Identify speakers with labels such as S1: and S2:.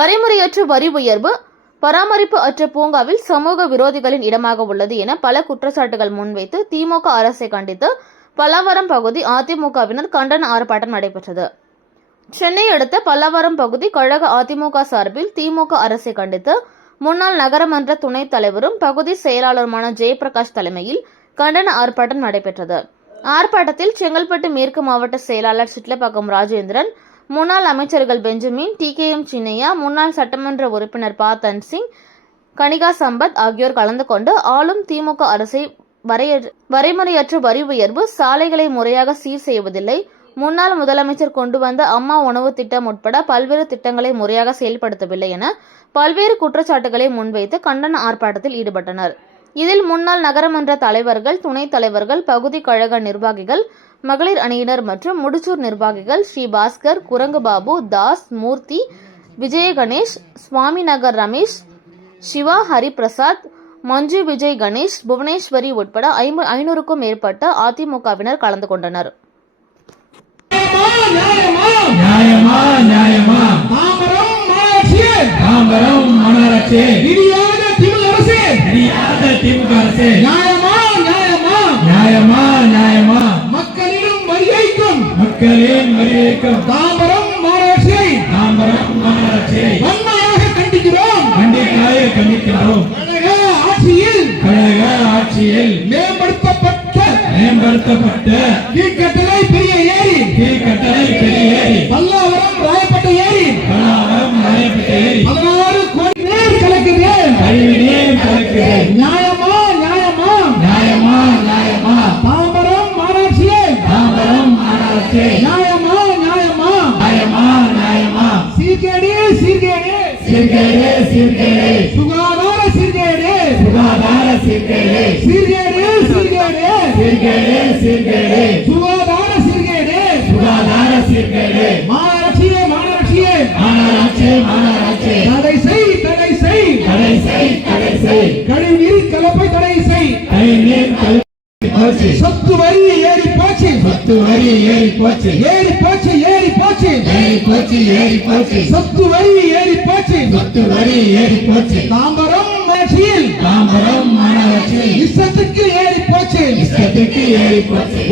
S1: வரைமுறையற்ற வரி உயர்வு பராமரிப்பு அற்ற பூங்காவில் சமூக விரோதிகளின் இடமாக உள்ளது என பல குற்றச்சாட்டுகள் முன்வைத்து திமுக அரசை கண்டித்து பல்லாவரம் பகுதி அதிமுகவினர் கண்டன ஆர்ப்பாட்டம் நடைபெற்றது. சென்னை அடுத்த பல்லாவரம் பகுதி கழக அதிமுக சார்பில் திமுக அரசை கண்டித்து முன்னாள் நகரமன்ற துணைத் தலைவரும் பகுதி செயலாளருமான ஜெயபிரகாஷ் தலைமையில் கண்டன ஆர்ப்பாட்டம் நடைபெற்றது. ஆர்ப்பாட்டத்தில் செங்கல்பட்டு மேற்கு மாவட்ட செயலாளர் சிட்லப்பாக்கம் ராஜேந்திரன் முன்னாள் அமைச்சர்கள் Benjamin T. K. M. Chinnaiah முன்னாள் சட்டமன்ற உறுப்பினர் ப. தன்சிங் கனிகா சம்பத் ஆகியோர் கலந்து கொண்டு ஆளும் திமுக அரசை வரைய- வரைமுறையற்ற வரி உயர்வு சாலைகளை முறையாக சீர் செய்வதில்லை. முன்னாள் முதலமைச்சர் கொண்டு வந்த அம்மா உணவு திட்டம் உட்பட பல்வேறு திட்டங்களை முறையாக செயல்படுத்தவில்லை என பல்வேறு குற்றச்சாட்டுகளை முன்வைத்து கண்டன ஆர்ப்பாட்டத்தில் ஈடுபட்டனர். இதில் முன்னாள் நகரமன்ற தலைவர்கள் துணைத் தலைவர்கள் பகுதி கழக நிர்வாகிகள் மகளிர் அணியினர் மற்றும் முடிச்சூர் நிர்வாகிகள் ஸ்ரீ பாஸ்கர் குரங்கு பாபு தாஸ் மூர்த்தி விஜய கணேஷ் சுவாமிநகர் ரமேஷ் சிவா ஹரிபிரசாத் மஞ்சு விஜய் கணேஷ் புவனேஸ்வரி உட்பட ஐம்பு ஐநூறுக்கும் மேற்பட்ட அதிமுகவினர் கலந்து கொண்டனர்.
S2: நியாயமா
S3: நியாயமா நியாயமா
S2: தாம்பரம் மாநகராட்சியே
S3: தாம்பரம் மாநகராட்சி
S2: இடியாத திமிழ் அரசு
S3: தெரியாத திமுக அரசு
S2: நியாயமா நியாயமா
S3: நியாயமா நியாயமா
S2: மக்களிடம் வரிவைக்கும்
S3: மக்களின் வரிவிக்கும்
S2: தாம்பரம் மாநகராட்சியை?
S3: தாம்பரம்
S2: வன்மையாக கண்டிக்கிறோம்.
S3: கண்டிக்காக கண்டிக்கின்றோம்.
S2: கழக ஆட்சியில்
S3: கழக ஆட்சியில்
S2: மேம்படுத்தப்பட்ட
S3: மேம்படுத்தப்பட்ட
S2: கீழ்கட்டளை பெரிய ஏரி
S3: கீழ்கட்டளை பெரிய ஏரி
S2: பல்லாவரம் நியாயமா நியாயமா?
S3: நியாயமா நியாயமா.
S2: சீர்கேடு சீர்கேடு.
S3: சீர்கேடு சீர்கேடு.
S2: சுகாதார சீர்கேடு.
S3: சுகாதார சீர்கேடு.
S2: சீர்கேடு சீர்கேடு.
S3: சீர்கேடு சீர்கேடு.
S2: சுகாதார சீர்கேடு.
S3: சுகாதார சீர்கேடு.
S2: மாநகராட்சியே மாநகராட்சியே.
S3: மாநகராட்சி மாநகராட்சி.
S2: தடை செய் தடை செய்
S3: தடை செய் தடை செய்
S2: கழிவுநீர் கலப்பை தடை செய்
S3: கழிவு
S2: சொத்து வரி ஏறி போச்சு
S3: சொத்து வரி ஏறி போச்சு.
S2: ஏறி போச்சு ஏறி போச்சு.
S3: ஏறி போச்சு ஏறி போச்சு.
S2: சொத்து வரி ஏறி போச்சு.
S3: சொத்து வரி ஏறி போச்சு.
S2: தாம்பரம் மாநகராட்சியில்
S3: தாம்பரம் மாநகராட்சி
S2: இஷ்டத்துக்கு ஏறி போச்சு.
S3: இஷ்டத்துக்கு ஏறி போச்சு.